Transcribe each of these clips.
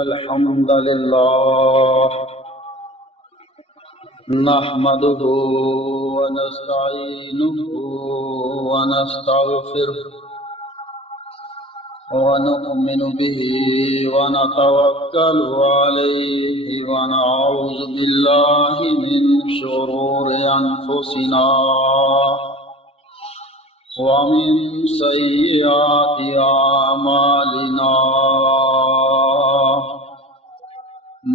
الحمد لله نحمده ونستعينه ونستغفره ونؤمن به ونتوكل عليه ونعوذ بالله من شرور أنفسنا ومن سيئات أعمالنا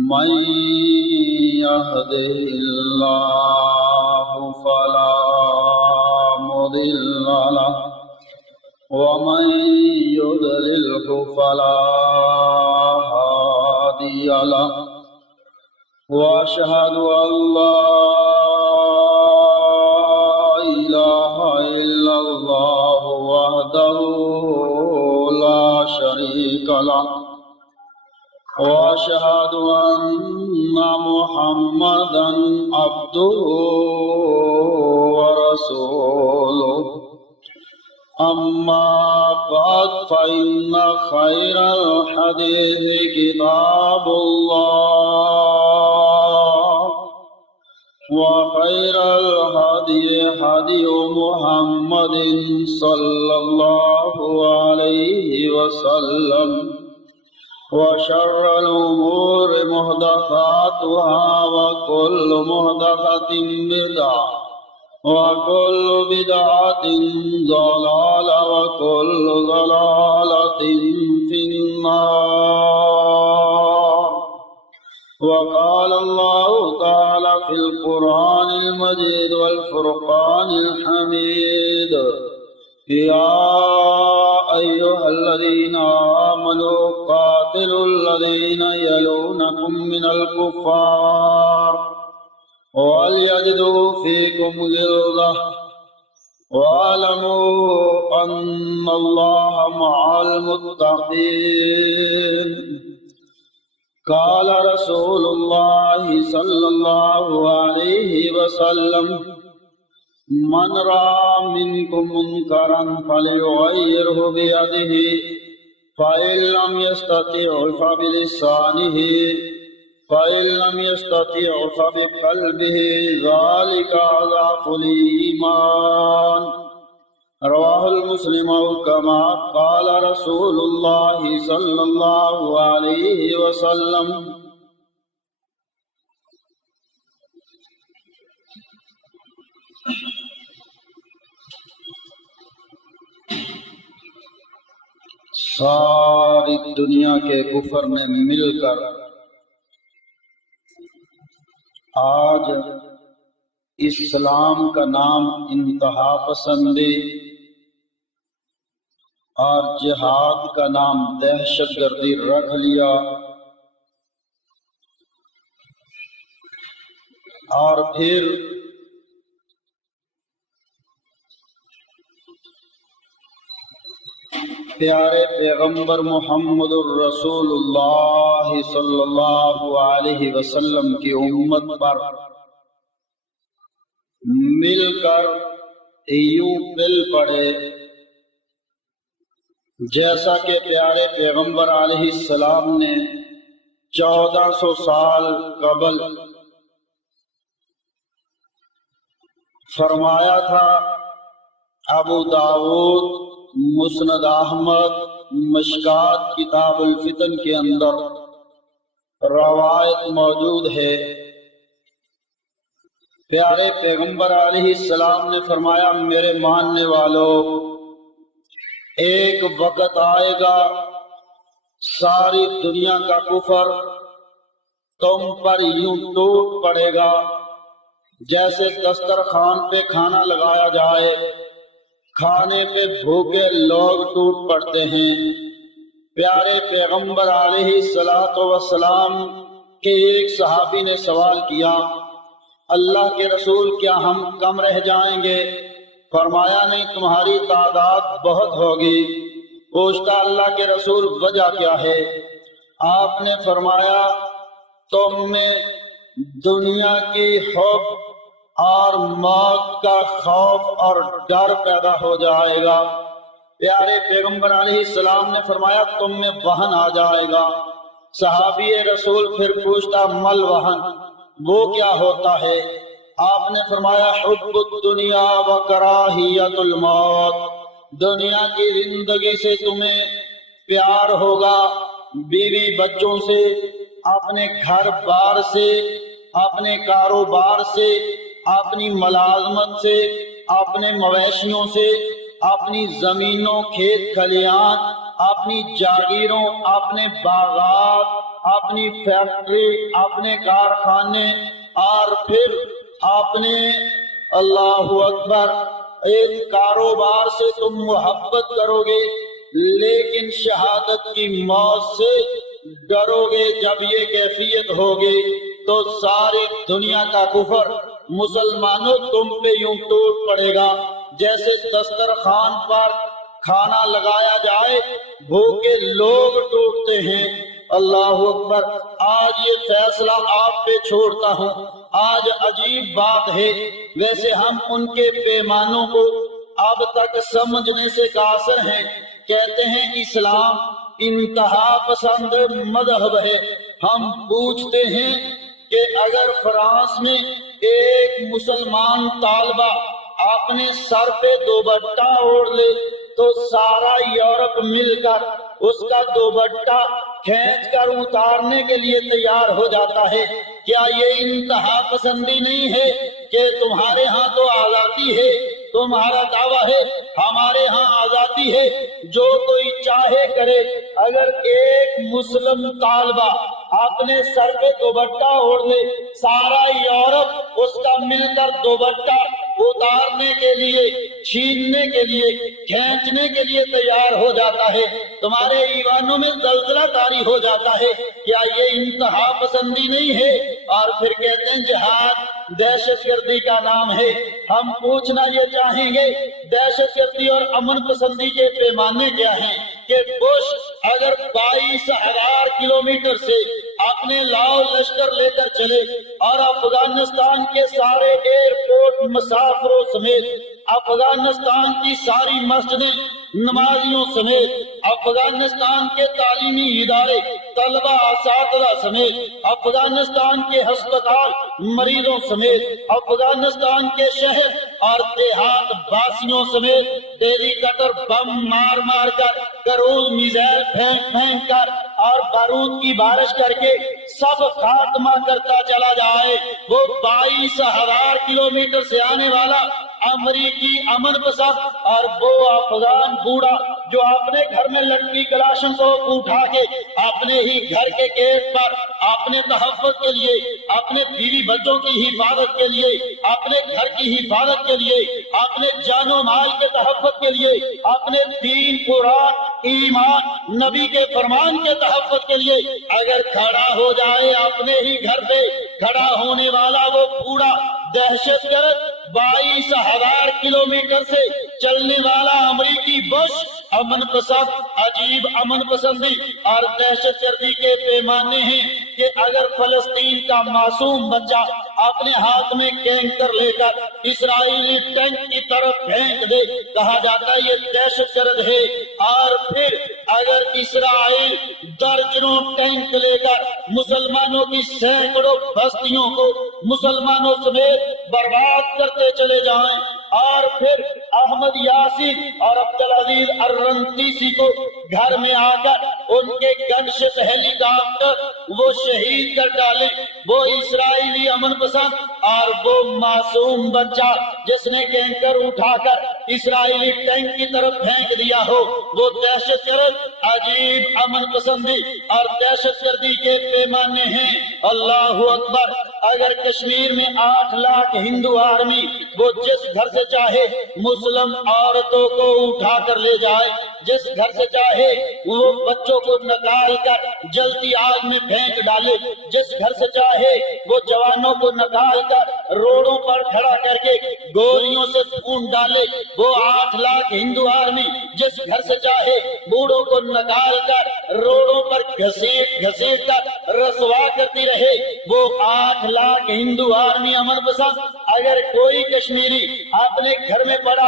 من يهده الله فلا مضل له ومن يضلله فلا هادي له وأشهد أن لا إله إلا الله وحده لا شريك له وأشهد أن محمدا عبده ورسوله أما بعد فإن خير الحديث كتاب الله وخير الهدي هدي محمد صلى الله عليه وسلم وشر الأمور محدثاتها وكل محدثة بدعة وكل بدعة ضلالة وكل ضلالة في النار. وقال الله تعالى في القرآن المجيد والفرقان الحميد: يا أيها الذين آمنوا قاتلوا الذين يلونكم من الكفار وليجدوا فيكم غلظة واعلموا أن الله مع المتقين. قال رسول الله صلى الله عليه وسلم: من رأى منكم منكرا فليغيره بيده فإن لم يستطع فبلسانه فإن لم يستطع فبقلبه ذلك أضعف الإيمان. رواه المسلم. كما قال رسول الله صلى الله عليه وسلم: ساری دنیا کے کفر نے مل کر آج اسلام کا نام انتہا پسندی اور جہاد کا نام دہشت گردی رکھ لیا، اور پھر پیارے پیغمبر محمد الرسول اللہ صلی اللہ علیہ وسلم کی امت پر مل کر یوں پل پڑے جیسا کہ پیارے پیغمبر علیہ السلام نے 1400 سال قبل فرمایا تھا۔ ابو داؤد مسند احمد مشکات کتاب الفتن کے اندر روایت موجود ہے۔ پیارے پیغمبر علیہ السلام نے فرمایا: میرے ماننے والوں، ایک وقت آئے گا ساری دنیا کا کفر تم پر یوں ٹوٹ پڑے گا جیسے دسترخوان پہ کھانا لگایا جائے، کھانے پہ بھوکے لوگ ٹوٹ پڑتے ہیں۔ پیارے پیغمبر علیہ السلام کے ایک صحابی نے سوال کیا: اللہ کے رسول، کیا ہم کم رہ جائیں گے؟ فرمایا: نہیں، تمہاری تعداد بہت ہوگی۔ پوچھتا: اللہ کے رسول وجہ کیا ہے؟ آپ نے فرمایا: تم میں دنیا کی حب اور موت کا خوف اور ڈر پیدا ہو جائے گا۔ پیارے پیغمبر علیہ السلام نے فرمایا تم میں وہن آ جائے گا، صحابی رسول پھر پوچھتا مل وہن، وہ کیا ہوتا ہے؟ آپ نے فرمایا حب الدنیا و کراہیت الموت، دنیا کی زندگی سے تمہیں پیار ہوگا، بیوی بچوں سے، اپنے گھر بار سے، اپنے کاروبار سے، اپنی ملازمت سے، اپنے مویشیوں سے، اپنی زمینوں کھیت کھلیان، اپنی جاگیروں، اپنے باغات، اپنی فیکٹری، اپنے کارخانے، اور پھر اپنے اللہ اکبر ایک کاروبار سے تم محبت کرو گے، لیکن شہادت کی موت سے ڈرو گے۔ جب یہ کیفیت ہوگی تو ساری دنیا کا کفر مسلمانوں تم پہ یوں ٹوٹ پڑے گا جیسے دسترخوان پر کھانا لگایا جائے بھوکے لوگ ٹوٹتے ہیں۔ اللہ اکبر۔ آج یہ فیصلہ آپ پہ چھوڑتا ہوں۔ آج عجیب بات ہے، ویسے ہم ان کے پیمانوں کو اب تک سمجھنے سے قاصر ہیں۔ کہتے ہیں اسلام انتہا پسند مذہب ہے۔ ہم پوچھتے ہیں کہ اگر فرانس میں ایک مسلمان طالبہ اپنے سر پہ دوپٹہ اوڑھ لے تو سارا یورپ مل کر اس کا دوپٹہ کھینچ کر اتارنے کے لیے تیار ہو جاتا ہے۔ کیا یہ انتہا پسندی نہیں ہے کہ تمہارے ہاں تو آزادی ہے، تمہارا دعویٰ ہے ہمارے ہاں آزادی ہے، جو کوئی چاہے کرے؟ اگر ایک مسلم طالبہ اپنے سر پہ دوپٹہ اوڑھ لے سارا یورپ اس کا مل کر دوپٹہ اتارنے کے لیے، چھیننے کے لیے، کھینچنے کے لیے تیار ہو جاتا ہے۔ تمہارے ایوانوں میں زلزلہ طاری ہو جاتا ہے۔ کیا یہ انتہا پسندی نہیں ہے؟ اور پھر کہتے ہیں جہاد دہشت گردی کا نام ہے۔ ہم پوچھنا یہ چاہیں گے دہشت گردی اور امن پسندی کے پیمانے کیا ہیں؟ کہ بش اگر 22,000 کلومیٹر سے اپنے لاؤ لشکر لے کر چلے اور افغانستان کے سارے ایئرپورٹ مسافروں سمیت، افغانستان کی ساری مسجدیں نمازیوں سمیت، افغانستان کے تعلیمی ادارے طلبہ اساتذہ سمیت، افغانستان کے ہسپتال مریضوں سمیت، افغانستان کے شہر اور دیہات باسیوں سمیت ڈیلی کٹر بم مار مار کر، کروز میزائل پھینک پھینک کر اور بارود کی بارش کر کے سب خاتمہ کرتا چلا جائے، وہ 22,000 کلومیٹر سے آنے والا امریکی امن پسند اور وہ افغان بوڑھا جو اپنے گھر میں لٹکی کلاشن کو اٹھا کے اپنے ہی گھر کے گیٹ پر اپنے تحفظ کے لیے، اپنے بیوی بچوں کی حفاظت کے لیے، اپنے گھر کی حفاظت کے لیے، اپنے جان و مال کے تحفظ کے لیے، اپنے دین قرآن ایمان نبی کے فرمان کے تحفظ کے لیے اگر کھڑا ہو جائے اپنے ہی گھر پہ کھڑا ہونے والا وہ بوڑھا دہشت گرد 22,000 کلومیٹر سے چلنے والا امریکی بش امن پسند، عجیب امن پسندی اور دہشت گردی کے پیمانے ہیں کہ اگر فلسطین کا معصوم بچہ اپنے ہاتھ میں کینکر لے کر اسرائیلی ٹینک کی طرف پھینک دے کہا جاتا ہے یہ دہشت گرد ہے، اور پھر اگر اسرائیل درجنوں ٹینک لے کر مسلمانوں کی سینکڑوں بستیوں کو مسلمانوں سمیت برباد کرتے چلے جائیں، اور پھر احمد یاسین اور عبدالعزیز الرنتیسی کو گھر میں آ کر ان کے گن شپ ہیلی کاپٹر وہ شہید کر ڈالیں، وہ اسرائیلی امن پسند اور وہ معصوم بچہ جس نے کینکر اٹھا کر اسرائیلی ٹینک کی طرف پھینک دیا ہو وہ دہشت گرد، عجیب امن پسندی اور دہشت گردی کے پیمانے ہیں۔ اللہ اکبر۔ اگر کشمیر میں 8 لاکھ ہندو آرمی وہ جس گھر سے چاہے مسلم عورتوں کو اٹھا کر لے جائے، جس گھر سے چاہے وہ بچوں کو نکال کر جلتی آگ میں پھینک ڈالے، جس گھر سے چاہے وہ جوانوں کو نکال کر روڈوں پر کھڑا کر کے گولیوں سے خون ڈالے، وہ 8 لاکھ ہندو آرمی جس گھر سے چاہے بوڑھوں کو نکال کر روڈوں پر گھسیٹ گھسیٹ کر رسوا کرتی رہے، وہ 8 لاکھ ہندو آرمی امن پسند اگر کوئی کشمیری اپنے گھر میں پڑا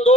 2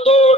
2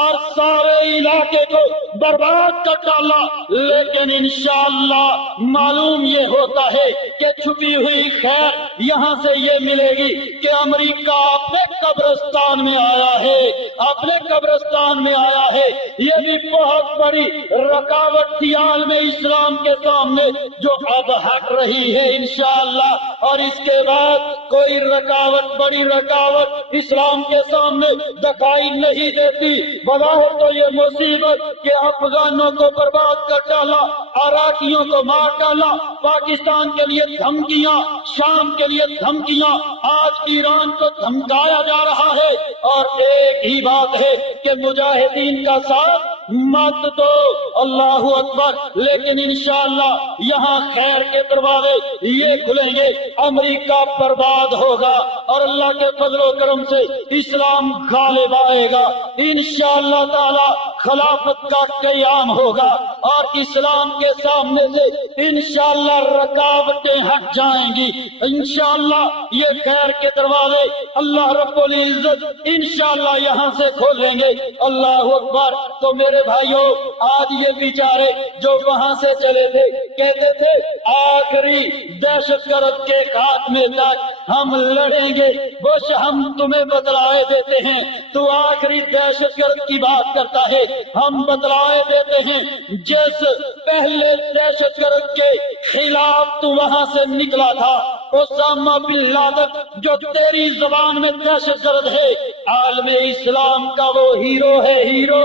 اور سارے علاقے کو برباد کر ڈالا، لیکن انشاءاللہ معلوم یہ ہوتا ہے کہ چھپی ہوئی خیر یہاں سے یہ ملے گی کہ امریکہ اپنے قبرستان میں آیا ہے، اپنے قبرستان میں آیا ہے۔ یہ بھی بہت بڑی رکاوٹ تھی عالم اسلام کے سامنے جو اب ہٹ رہی ہے انشاءاللہ، اور اس کے بعد کوئی رکاوٹ، بڑی رکاوٹ اسلام کے سامنے دکھائی نہیں دیتی۔ بظاہر تو یہ مصیبت کہ افغانوں کو برباد کر ڈالا، عراقیوں کو مار ڈالا، پاکستان کے لیے دھمکیاں، شام کے لیے دھمکیاں، آج ایران کو دھمکایا جا رہا ہے، اور ایک ہی بات ہے کہ مجاہدین کا ساتھ مت دو، اللہ اکبر۔ لیکن انشاءاللہ یہاں خیر کے دروازے یہ کھلیں گے، امریکہ برباد ہوگا اور اللہ کے فضل و کرم سے اسلام غالب آئے گا انشاءاللہ تعالی، خلافت کا قیام ہوگا اور اسلام کے سامنے سے انشاءاللہ رکاوٹیں ہٹ جائیں گی انشاءاللہ۔ یہ خیر کے دروازے اللہ رب العزت انشاءاللہ یہاں سے کھولیں گے، اللہ اکبر۔ تو میرے بھائیوں، آج یہ بیچارے جو وہاں سے چلے تھے کہتے تھے آخری دہشت گرد کے خاتمے تک ہم لڑیں گے، بس ہم تمہیں بتلائے دیتے ہیں، تو آخری دہشت گرد کی بات کرتا ہے، ہم بتلائے دیتے ہیں جس پہلے دہشت گرد کے خلاف تو وہاں سے نکلا تھا، اسامہ بن لادن جو تیری زبان میں دہشت گرد ہے، عالم اسلام کا وہ ہیرو ہے، ہیرو۔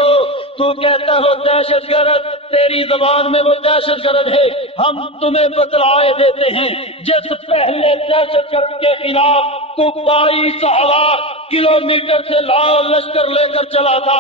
تو کہتا ہو دہشت گرد، تیری زبان میں وہ دہشت گرد ہے، ہم تمہیں بتلائے دیتے ہیں جس پہلے دہشت گرد کے خلاف تو 22,000 کلومیٹر سے لاؤ لشکر لے کر چلا تھا،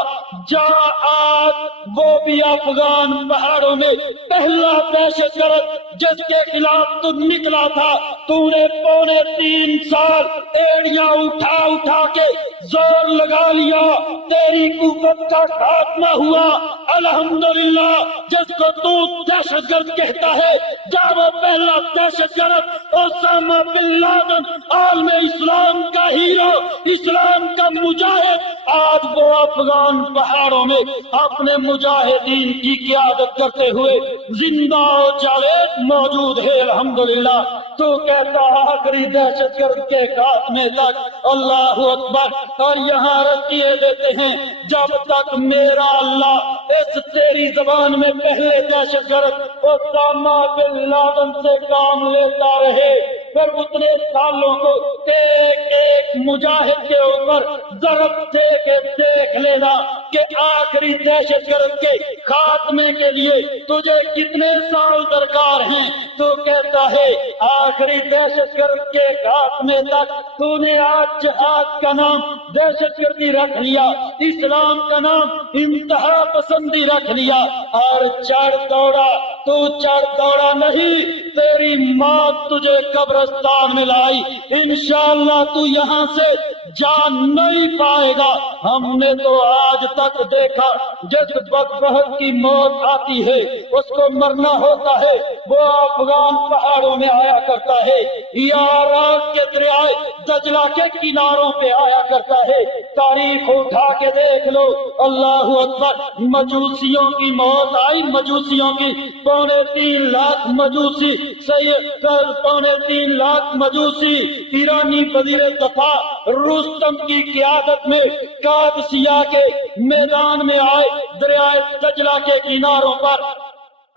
جا آج وہ بھی افغان پہاڑوں میں پہلا دہشت گرد جس کے خلاف تو نکلا تھا، تو نے 3.25 سال ایڑیاں اٹھا اٹھا کے زور لگا لیا، تیری قوت کا خاتمہ ہوا الحمدللہ۔ جس کو تو دہشت گرد کہتا ہے، جب وہ پہلا دہشت گرد اسامہ بن لادن عالم اسلام کا ہیرو، اسلام کا مجاہد، آج وہ افغان پہاڑوں میں اپنے مجاہدین کی قیادت کرتے ہوئے زندہ و جاوید موجود ہے الحمدللہ۔ تو کہتا آخری دہشت گرد کے خاتمے تک اللہ اکبر، اور یہاں رکھیے دیتے ہیں جب تک میرا اللہ اس تیری زبان میں پہلے دہشت گرد اسامہ بن لادن سے کام لیتا رہے، پھر اتنے سالوں کو ایک ایک مجاہد کے اوپر ضرب دے کے دیکھ لینا کہ آخری دہشت گرد کے خاتمے کے لیے تجھے کتنے سال درکار ہیں۔ تو کہتا ہے آخری دہشت گرد کے خاتمے تک تو نے آج جہاد کا نام دہشت گردی رکھ لیا، اسلام کا نام انتہا پسندی رکھ لیا، اور چڑھ دوڑا، تو چڑھ دوڑا نہیں، تیری موت تجھے قبرستان میں لائی، انشاءاللہ تو یہاں سے جان نہیں پائے گا۔ ہم نے تو آج تک دیکھا جس بدبخت کی موت آتی ہے اس کو مرنا ہوتا ہے، وہ افغان پہاڑوں میں آیا کرتا ہے یا عراق کے دریائے دجلہ کے کناروں پہ آیا کرتا ہے۔ تاریخ اٹھا کے دیکھ لو، اللہ اکبر، مجوسیوں کی موت آئی، مجوسیوں کی 3.25 لاکھ مجوسی، 3.25 لاکھ مجوسی ایرانی وزیر دفاع رستم کی قیادت میں قادسیہ کے میدان میں آئے، دریائے دجلہ کے کناروں پر۔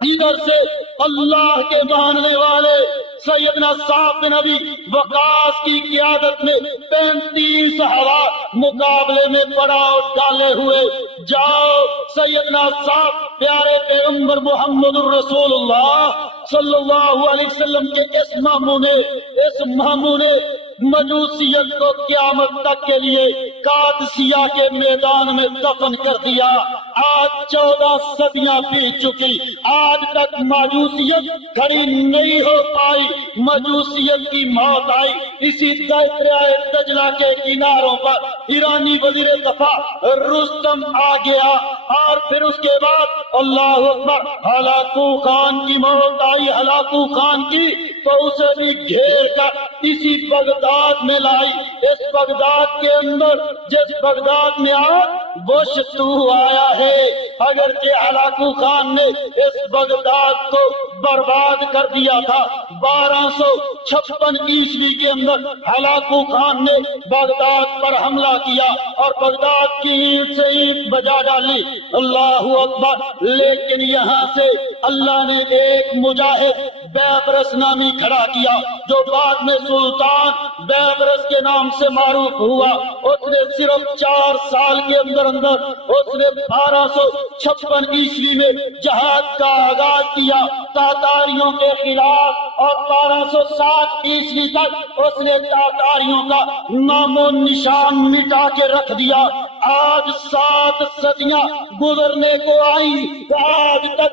ادھر سے اللہ کے ماننے والے سیدنا صاحب بن ابی وقاص کی قیادت میں 35,000 مقابلے میں پڑاؤ ڈالے ہوئے، جاؤ سیدنا صاحب پیارے پیغمبر محمد الرسول اللہ صلی اللہ علیہ وسلم کے اس ماموں نے مجوسیت کو قیامت تک کے لیے قادسیہ کے میدان میں دفن کر دیا۔ آج 14 صدیاں بیت چکی، آج تک مجوسیت کھڑی نہیں ہو پائی، مجوسیت کی موت آئی اسی دریائے دجلہ کے کناروں پر۔ ایرانی وزیر دفاع رستم آ گیا، اور پھر اس کے بعد اللہ اکبر ہلاکو خان کی موت آئی، ہلاکو خان کی، تو اسے بھی گھیر کر اسی بغداد میں لائی۔ اس بغداد کے اندر، جس بغداد میں آج بش تو آیا ہے، اگرچہ ہلاکو خان نے اس بغداد کو برباد کر دیا تھا۔ 1256 عیسوی کے اندر ہلاکو خان نے بغداد پر حملہ کیا اور بغداد کی اینٹ سے اینٹ بجا ڈالی۔ اللہ اکبر! لیکن یہاں سے اللہ نے ایک مجاہد بیبرس نامی کھڑا کیا، جو بعد میں سلطان بیبرس کے نام سے معروف ہوا۔ اس نے صرف 4 سال کے اندر اس نے 1256 عیسوی میں جہاد کا آغاز کیا تاتاریوں کے خلاف، اور 1260 عیسوی تک اس نے تاتاریوں کا نام و نشان مٹا کے رکھ دیا۔ آج 7 صدیاں گزرنے کو آئی، آج تک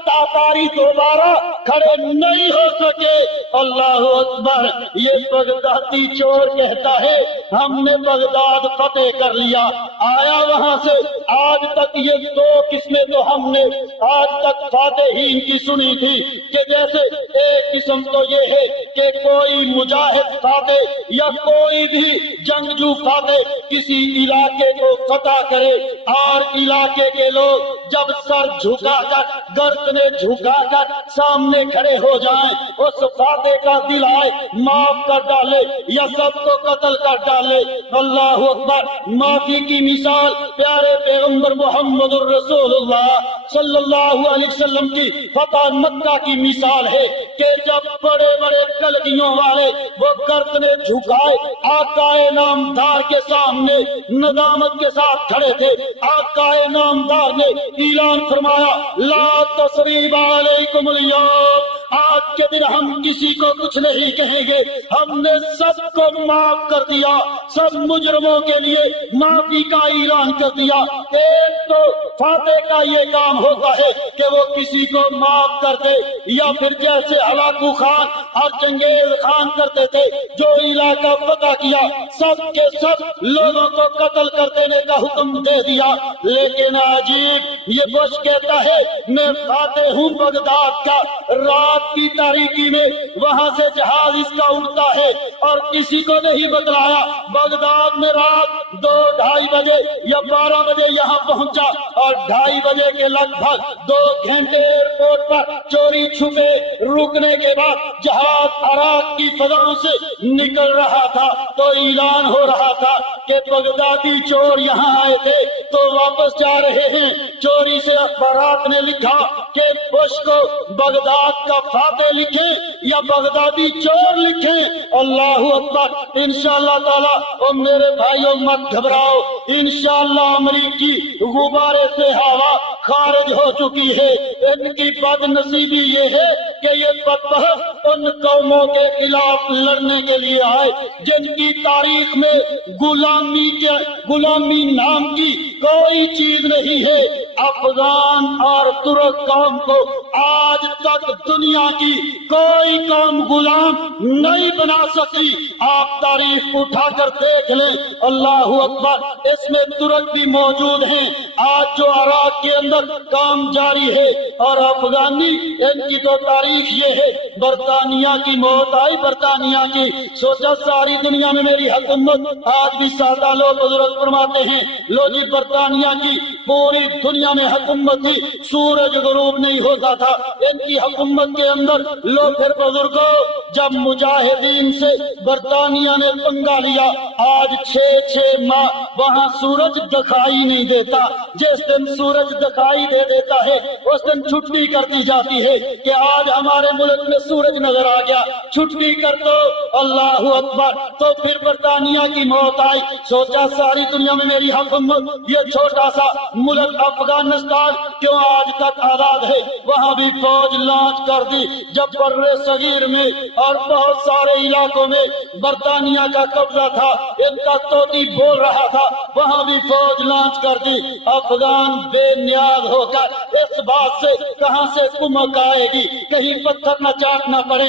تاتاری دوبارہ کھڑے نہیں ہو سکے۔ اللہ اکبر! یہ بغدادی چور کہتا ہے ہم نے بغداد فتح کر لیا، آیا وہاں سے آج تک یہ 2 قسمیں تو ہم نے آج تک فاتحین کی سنی تھی، کہ جیسے ایک قسم تو یہ ہے کہ کوئی مجاہد فاتح یا کوئی بھی جنگجو فاتح کسی علاقے کو فتح کرے اور علاقے کے لوگ جب سر جھکا کر گردنیں جھکا کر سامنے کھڑے ہو جائیں، اس فاتح کا دل آئے معاف کر ڈالے یا سب کو قتل کر ڈالے۔ اللہ اکبر! معافی کی مثال پیارے پیغمبر محمد الرسول اللہ صلی اللہ علیہ وسلم کی فتح مکہ کی مثال ہے کہ جب بڑے بڑے کلگیوں والے وہ گردنیں جھکائے آقا نامدار کے سامنے ندامت کے ساتھ کھڑے تھے، آقا نامدار نے اعلان فرمایا لا تثریب علیکم اليوم، آج کے دن ہم کسی کو کچھ نہیں کہیں گے، ہم نے سب کو معاف کر دیا، سب مجرموں کے لیے معافی کا اعلان کر دیا۔ ایک تو فاتح کا یہ کام ہوتا ہے کہ وہ کسی کو معاف کر دے، یا پھر جیسے ہلاکو خان اور چنگیز خان کرتے تھے، جو علاقہ فتح کیا سب کے سب لوگوں کو قتل کر دینے کا حکم دے دیا۔ لیکن عجیب، یہ بش کہتا ہے میں فاتح ہوں بغداد کا، رات کی تاریکی میں وہاں سے جہاز اس کا اڑتا ہے اور کسی کو نہیں بتلایا، بغداد میں رات 2-2:30 بجے یا 12 بجے یہاں پہنچا اور 2:30 بجے کے لگ بھگ 2 گھنٹے ایئرپورٹ پر چوری چھپے رکنے کے بعد جہاز عراق کی فضاؤں سے نکل رہا تھا تو اعلان ہو رہا تھا کہ بغدادی چور یہاں آئے تھے تو واپس جا رہے ہیں۔ چوری سے اخبارات نے لکھا کہ بش کو بغداد کا فاتح لکھیں یا بغدادی چور لکھیں۔ اللہ اکبر! انشاءاللہ تعالی اور میرے بھائیوں مت گھبراؤ، انشاءاللہ امریکی غبارے سے ہوا خارج ہو چکی ہے۔ ان کی بد نصیبی یہ ہے کہ یہ بدبخت ان قوموں کے خلاف لڑنے کے لیے آئے جن کی تاریخ میں غلامی نام کی کوئی چیز نہیں ہے۔ افغان اور ترک قوم کو آج تک دنیا کی کوئی قوم غلام نہیں بنا سکی۔ آپ تاریخ اٹھا کر دیکھ لیں۔ اللہ اکبر! اس میں ترک بھی موجود ہیں آج جو عراق کے اندر کام جاری ہے، اور افغانی ان کی تو تاریخ یہ ہے برطانیہ کی موت آئی، برطانیہ کی سوچا ساری دنیا میں میری حکومت، آج بھی سادہ لوگ بزرگ فرماتے ہیں لو جی برطانیہ کی پوری دنیا میں حکومت تھی، سورج غروب نہیں ہوتا تھا ان کی حکومت کے اندر۔ لو پھر بزرگوں، جب مجاہدین سے برطانیہ نے پنگا لیا، آج 6 ماہ وہاں سورج دکھائی نہیں دیتا۔ جس دن سورج دکھائی دے دیتا ہے اس دن چھٹی کر دی جاتی ہے کہ آج ہمارے ملک میں سورج نظر آ گیا، چھٹی کر دو۔ اللہ اکبر! تو پھر برطانیہ کی موت آئی، سوچا ساری دنیا میں میری حکومت، یہ چھوٹا سا ملک افغانستان کیوں آج تک آزاد ہے؟ وہاں بھی فوج لانچ کر دی۔ جب برے صغیر میں اور بہت سارے علاقوں میں برطانیہ کا قبضہ تھا، ان کا توتی بول رہا تھا، وہاں بھی فوج لانچ کر دی۔ افغان بے نیاز ہو کر اس بات سے کہاں سے کمک آئے گی، کہیں پتھر نہ چاٹنا پڑے،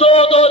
2-2,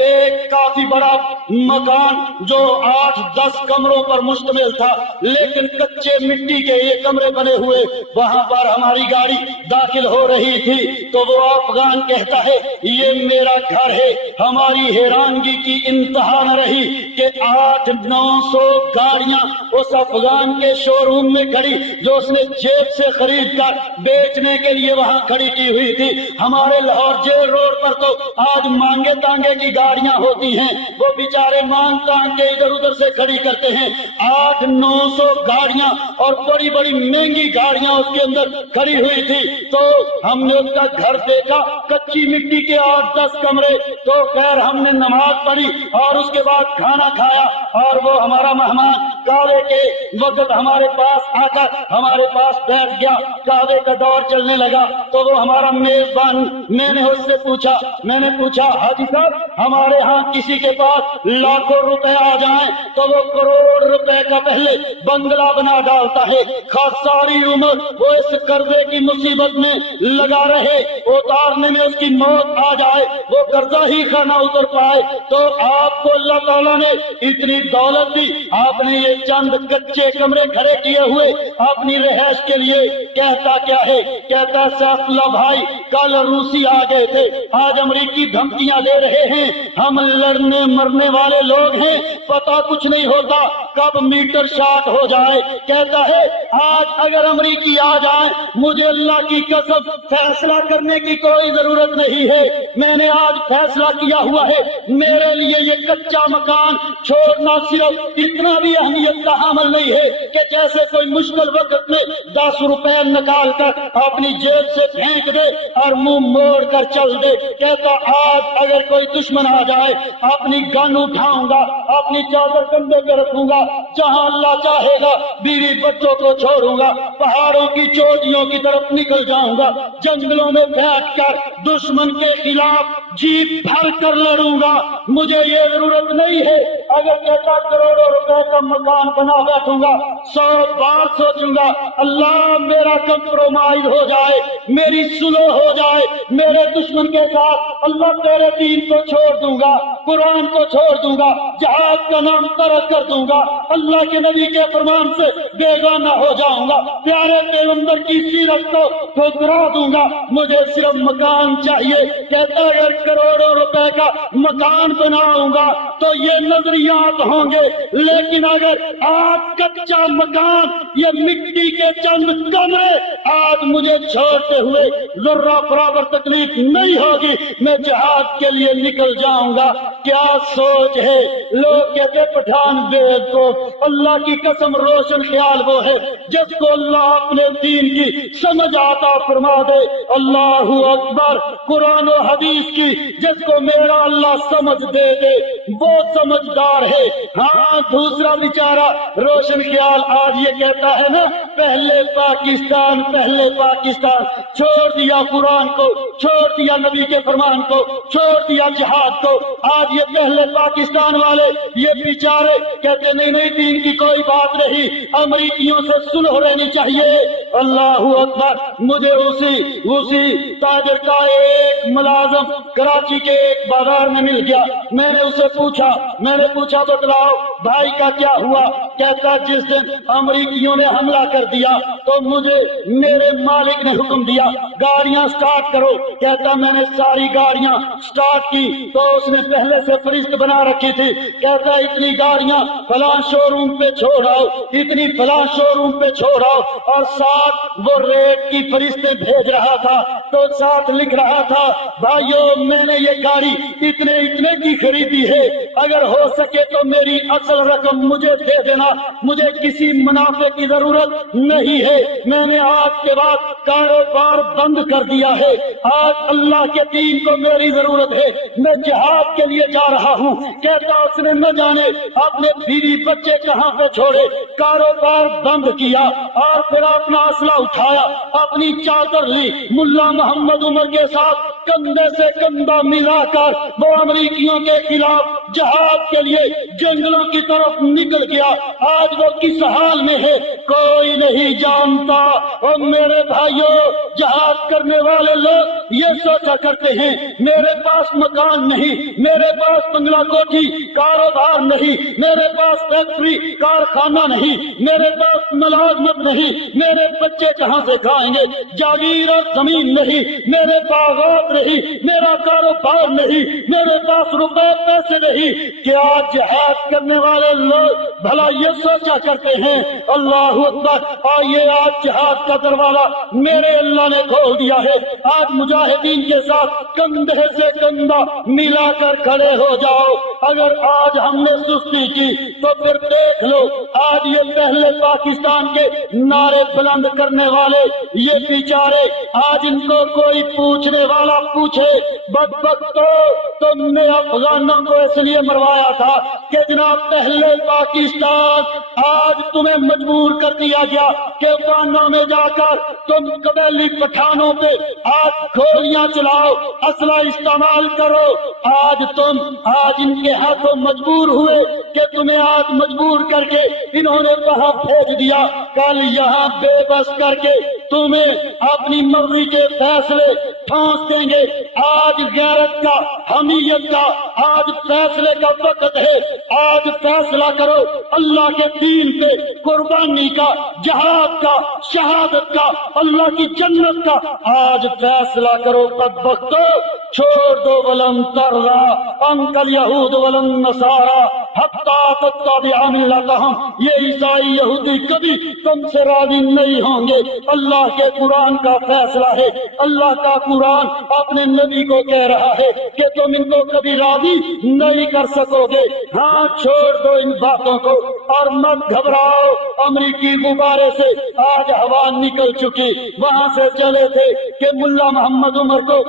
ایک کافی بڑا مکان جو 8-10 کمروں پر مشتمل تھا، لیکن کچے مٹی کے یہ کمرے بنے ہوئے، وہاں پر ہماری گاڑی داخل ہو رہی تھی تو وہ افغان کہتا ہے یہ میرا گھر ہے۔ ہماری حیرانگی کی انتہا نہ رہی کہ 800-900 گاڑیاں اس افغان کے شو روم میں کھڑی جو اس نے جیب سے خرید کر بیچنے کے لیے وہاں کھڑی کی ہوئی تھی۔ ہمارے لاہور جیل روڈ پر تو آج مانگے تانگے کی گاڑیاں ہوتی ہیں، وہ بیچارے مانگ تانگ کے ادھر ادھر سے کھڑی کرتے ہیں۔ 800-900 گاڑیاں اور بڑی بڑی مہنگی گاڑیاں اس کے اندر کھڑی ہوئی تھی، تو ہم نے اس کا گھر دیکھا، کچی مٹی کے 8-10 کمرے۔ تو خیر ہم نے نماز پڑھی اور اس کے بعد کھانا کھایا، اور وہ ہمارا مہمان کعبے کے وقت ہمارے پاس آ کر ہمارے پاس بیٹھ گیا۔ کعبے کا دور چلنے لگا تو وہ ہمارا میزبان، میں نے اس سے پوچھا حاجی صاحب ہمارے ہاں کسی کے پاس لاکھوں روپے آ جائیں تو وہ کروڑ روپے کا پہلے بنگلہ بنا ڈالتا ہے، ساری عمر وہ اس قرضے کی مصیبت میں لگا رہے، اتارنے میں اس کی موت آ جائے، وہ قرضہ ہی نہ اتر پائے۔ تو آپ کو اللہ تعالیٰ نے اتنی دولت دی، آپ نے یہ چند کچے کمرے کھڑے کیے ہوئے اپنی رہائش کے لیے۔ کہتا کیا ہے؟ کہتا سیف اللہ بھائی کل روسی آ گئے تھے، آج امریکی دھمکیاں دے رہے ہیں، ہم لڑنے مرنے والے لوگ ہیں، پتہ کچھ نہیں ہوتا کب میٹر شارٹ ہو جائے۔ کہتا ہے آج اگر امریکی آ جائیں مجھے اللہ کی قسم فیصلہ کرنے کی کوئی ضرورت نہیں ہے، میں نے آج فیصلہ کیا ہوا ہے، میرے لیے یہ کچا مکان چھوڑنا صرف اتنا بھی اہمیت کا حامل نہیں ہے کہ جیسے کوئی مشکل وقت میں 10 روپے نکال کر اپنی جیب سے پھینک دے اور منہ موڑ کر چل دے۔ کہتا آج اگر کوئی دشمن آ جائے اپنی گن اٹھاؤں گا، اپنی چادر کندھے پہ رکھوں گا، جہاں اللہ چاہے گا بیوی بچوں کو چھوڑوں گا، پہاڑوں کی چوٹیوں کی طرف نکل جاؤں گا، جنگلوں میں بیٹھ کر دشمن کے خلاف جیپ بھر کر لڑوں گا، مجھے یہ ضرورت نہیں ہے اگر کہتا کروڑوں روپے کا مکان بنا بیٹھوں گا، 100 بار سوچوں گا اللہ میرا کمپرومائز ہو جائے، میری سلو ہو جائے میرے دشمن کے ساتھ، اللہ تیرے دین کو چھوڑ دوں گا، قرآن کو چھوڑ دوں گا، جہاد کا نام ترک کر دوں گا، اللہ کے نبی کے فرمان سے بیگانہ ہو جاؤں گا، پیارے پیغمبر کی سیرت کو ٹھکرا دوں گا، مجھے صرف مکان چاہیے۔ کہتا اگر کروڑوں روپے کا مکان بناؤں گا تو یہ نظریات ہوں گے، لیکن اگر آج کچا مکان یہ مٹی کے چند کمرے آج مجھے چھوڑتے ہوئے ذرہ برابر تکلیف نہیں ہوگی، میں جہاد کے لیے نکل جاؤں گا۔ کیا سوچ ہے! لوگ کہتے پٹھان بید کو، اللہ کی قسم روشن خیال وہ ہے جس کو اللہ اپنے دین کی سمجھ عطا فرما دے۔ اللہ اکبر! قرآن و حدیث کی جس کو میرا اللہ سمجھ دے دے وہ سمجھدار ہے۔ ہاں دوسرا بیچارہ روشن خیال آج یہ کہتا ہے نا پہلے پاکستان پہلے پاکستان، چھوڑ دیا قرآن کو، چھوڑ دیا نبی کے فرمان کو، چھوڑ دیا جہاد کو۔ آج یہ پہلے پاکستان والے یہ بیچارے کہتے نہیں نہیں دین کی کوئی بات نہیں، امریکیوں سے صلح رہنی چاہیے۔ اللہ اکبر! مجھے اسی تاجر کا ایک ملازم کراچی کے ایک بازار میں مل گیا، میں نے اسے پوچھا بتلاؤ بھائی کا کیا ہوا؟ کہتا جس دن امریکیوں نے حملہ کر دیا تو مجھے میرے مالک نے حکم دیا گاڑیاں سٹارٹ کرو۔ کہتا میں نے ساری گاڑیاں سٹارٹ کی تو اس نے پہلے سے فہرست بنا رکھی تھی، کہتا اتنی گاڑیاں فلاں شو روم پہ چھوڑ آؤ، اتنی فلاں شو روم پہ چھوڑ آؤ، اور ساتھ وہ ریٹ کی فہرستیں بھیج رہا تھا تو ساتھ لکھ رہا تھا بھائیو میں نے یہ گاڑی اتنے کی خریدی ہے، اگر ہو سکے تو میری اصل رقم مجھے دے دینا، مجھے کسی منافع کی ضرورت نہیں ہے، میں نے آج کے بعد کاروبار بند کر دیا ہے، آج اللہ کے دین کو میری ضرورت ہے، میں جہاد کے لیے جا رہا ہوں۔ کہتا اس نے نہ جانے اپنے بیوی بچے کہاں پہ چھوڑے، کاروبار بند کیا اور پھر اپنا اسلحہ اٹھایا، اپنی چادر لی، ملا محمد عمر کے ساتھ کندھے سے کندھا ملا کر وہ امریکیوں کے خلاف جہاد کے لیے جنگلوں کی طرف نکل گیا۔ آج وہ کس حال میں ہے کوئی نہیں نہیں جانتا۔ اور میرے بھائیوں، جہاد کرنے والے لوگ یہ سوچا کرتے ہیں میرے پاس مکان نہیں، میرے پاس بنگلہ کوٹھی کاروبار نہیں، میرے پاس فیکٹری کارخانہ نہیں، میرے پاس ملازمت نہیں، میرے بچے کہاں سے کھائیں گے، جاگیر اور زمین نہیں، میرے باغات نہیں، میرا کاروبار نہیں، میرے پاس روپے پیسے نہیں۔ کیا جہاد کرنے والے لوگ بھلا یہ سوچا کرتے ہیں؟ اللہ اکبر! آئیے آج جہاد کا دروازہ میرے اللہ نے کھول دیا ہے۔ آج مجاہدین کے ساتھ کندھے سے کندھا ملا کر کھڑے ہو جاؤ۔ اگر آج ہم نے سستی کی تو پھر دیکھ لو، آج یہ پہلے پاکستان کے نعرے بلند کرنے والے یہ بیچارے، آج ان کو کوئی پوچھنے والا پوچھے بدبختو تم نے افغانوں کو اس لیے مروایا تھا کہ جناب پہلے پاکستان، آج تمہیں مجبور کر دیا گیا کہ افغانوں میں جا کر تم قبیلی پٹھانوں پہ آج گولیاں چلاؤ، اسلحہ استعمال کرو۔ آج تم ان کے ہاتھوں مجبور ہوئے کہ تمہیں آج مجبور کر کے انہوں نے وہاں بھیج دیا، کل یہاں بے بس کر کے تمہیں اپنی مرضی کے فیصلے ٹھانس دیں گے۔ آج غیرت کا، حمیت کا آج فیصلے کا وقت ہے۔ آج فیصلہ کرو اللہ کے دین پہ قربانی کا، جہاد کا، شہادت کا، اللہ کی جنت کا آج فیصلہ کرو بدبختو۔ چھوڑ دو ولن ترضی عنک الیہود ولن نصارى حتی تتبع ملتہم، یہ عیسائی یہودی کبھی تم سے راضی نہیں ہوں گے۔ اللہ کے قرآن کا فیصلہ ہے، اللہ کا قرآن اپنے نبی کو کہہ رہا ہے کہ تم ان کو کبھی راضی نہیں کر سکو گے۔ ہاں چھوڑ دو ان باتوں کو اور مت گھبراؤ۔ امریکی غبارے سے آج ہوا نکل چکی، وہاں سے چلے تھے کہ ملا محمد عمر کو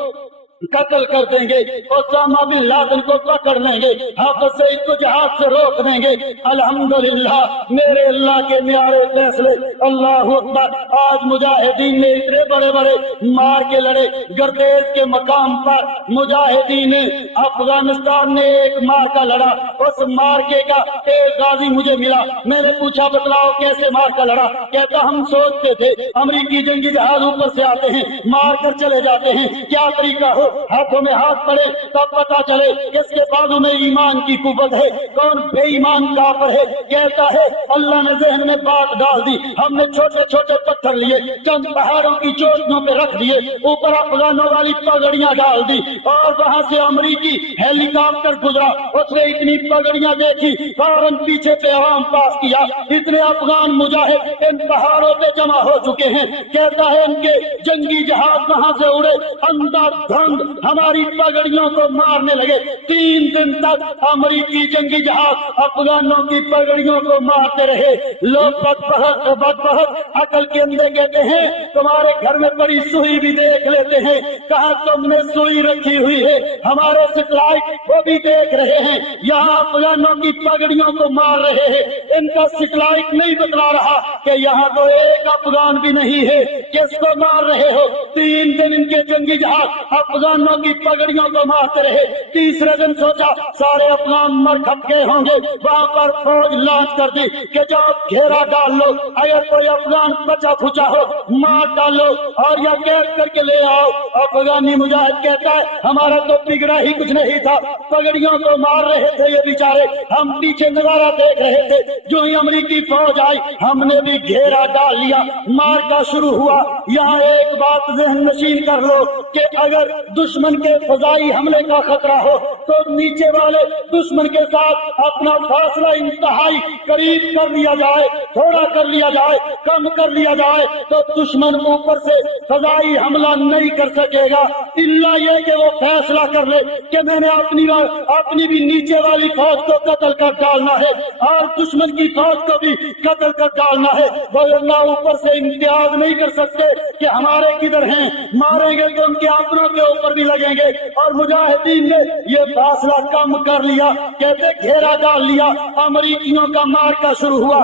قتل کر دیں گے، اسامہ بن لادن کو پکڑ لیں گے، حافظ سعید کو جہاد سے روک دیں گے۔ الحمدللہ میرے اللہ کے نیارے فیصلے، اللہ اکبر! آج مجاہدین نے اتنے بڑے بڑے مار کے لڑے، گردیز کے مقام پر مجاہدین نے افغانستان نے ایک مار کا لڑا، اس مارکے کا ایک غازی مجھے ملا، میں نے پوچھا بتلاؤ کیسے مار کا لڑا؟ کہتا ہم سوچتے تھے امریکی جنگی جہاز اوپر سے آتے ہیں مار کر چلے جاتے ہیں، کیا طریقہ ہو ہاتھوں میں ہاتھ پڑے تب پتا چلے کس کے بازو میں ایمان کی قوت ہے، کون بے ایمان کافر ہے۔ کہتا ہے اللہ نے ذہن میں بات ڈال دی، ہم نے چھوٹے چھوٹے پتھر لیے، چند پہاڑوں کی چوٹیوں پہ رکھ دیے، اوپر افغانوں والی پگڑیاں ڈال دی، اور وہاں سے امریکی ہیلی کاپٹر گزرا، اس نے اتنی پگڑیاں دیکھی، فوراً پیچھے پیغام پاس کیا، اتنے افغان مجاہد ان پہاڑوں پہ جمع ہو چکے ہیں۔ کہتا ہے ان کے جنگی جہاز وہاں سے اڑے، اندر دھند ہماری پگڑیوں کو مارنے لگے۔ 3 دن تک امریکی جنگی جہاز افغانوں کی پگڑیوں کو مارتے رہے۔ لوگ بدبخت عقل کے اندھے کہتے ہیں تمہارے گھر میں بڑی سوئی بھی دیکھ لیتے ہیں، کہاں تم نے سوئی رکھی ہوئی ہے، ہمارے سیٹلائٹ وہ بھی دیکھ رہے ہیں، یہاں افغانوں کی پگڑیوں کو مار رہے ہیں۔ ان کا سیٹلائٹ نہیں بتلا رہا کہ یہاں تو ایک افغان بھی نہیں ہے، کس کو مار رہے ہو؟ 3 دن ان کے جنگی جہاز افغانوں کی پگڑیوں کو مارتے رہے۔ تیسرے دن سوچا سارے افغان مر کھپ گئے ہوں گے، وہاں پر فوج لانچ کر دی کہ جاؤ گھیرا ڈال لو، اگر کوئی افغان بچا کھچا ہو مار ڈالو اور یا قید کر کے لے آؤ۔ افغانی مجاہد کہتا ہے ہمارا تو بگڑا ہی کچھ نہیں تھا، پگڑیوں کو مار رہے تھے یہ بیچارے، ہم پیچھے نظارہ دیکھ رہے تھے، جو ہی امریکی فوج آئی ہم نے بھی گھیرا ڈال لیا، مار کا شروع ہوا۔ یہاں ایک بات ذہن نشین کر لو کہ اگر دشمن کے فضائی حملے کا خطرہ ہو تو نیچے والے دشمن کے ساتھ اپنا فاصلہ انتہائی قریب کر لیا جائے، تھوڑا کر لیا جائے، کم کر لیا جائے تو دشمن اوپر سے فضائی حملہ نہیں کر سکے گا، الا یہ کہ وہ فیصلہ کر لے کہ میں نے اپنی بھی نیچے والی فوج کو قتل کر ڈالنا ہے اور دشمن کی فوج کو بھی قتل کر ڈالنا ہے، ورنہ اوپر سے امتیاز نہیں کر سکتے کہ ہمارے کدھر ہیں، ماریں گے کہ ان کے اپنوں کے اوپر پر بھی لگیں گے۔ اور مجاہدین نے یہ فاصلہ کم کر لیا، کہتے گھیرا ڈال لیا، امریکیوں کا مارکا شروع ہوا،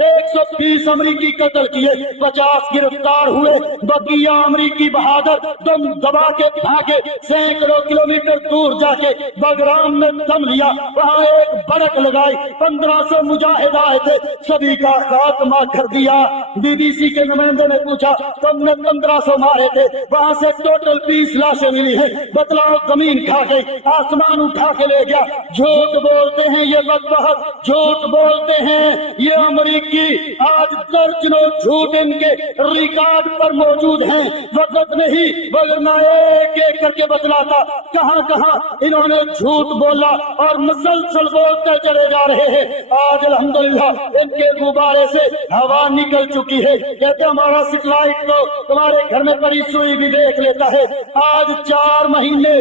120 امریکی قتل کیے، 50 گرفتار ہوئے، بقیہ امریکی بہادر دم دبا کے بھاگے، سینکڑوں کلومیٹر دور جا کے بگرام میں دم لیا، وہاں ایک برق لگائی، 1500 مجاہد آئے تھے، سبھی کا خاتمہ کر دیا۔ بی بی سی کے نمائندے نے پوچھا تم نے 1500 مارے تھے، وہاں سے ٹوٹل 20 لاشیں ملی ہیں، بتلاؤ زمین کھا گئی، آسمان اٹھا کے لے گیا۔ جھوٹ بولتے ہیں یہ بدبخت، جھوٹ بولتے ہیں یہ امریکی، آج درجنوں جھوٹ ان کے ریکارڈ پر موجود ہیں، وقت نہیں ورنہ ایک ایک کر کے بتلاتا کہاں کہاں انہوں نے جھوٹ بولا اور مسلسل بولتے چلے جا رہے ہیں۔ آج الحمدللہ ان کے غبارے سے ہوا نکل چکی ہے، کہتے ہمارا سیٹلائٹ تو تمہارے گھر میں پڑی سوئی بھی دیکھ لیتا ہے۔ آج 4 مہینے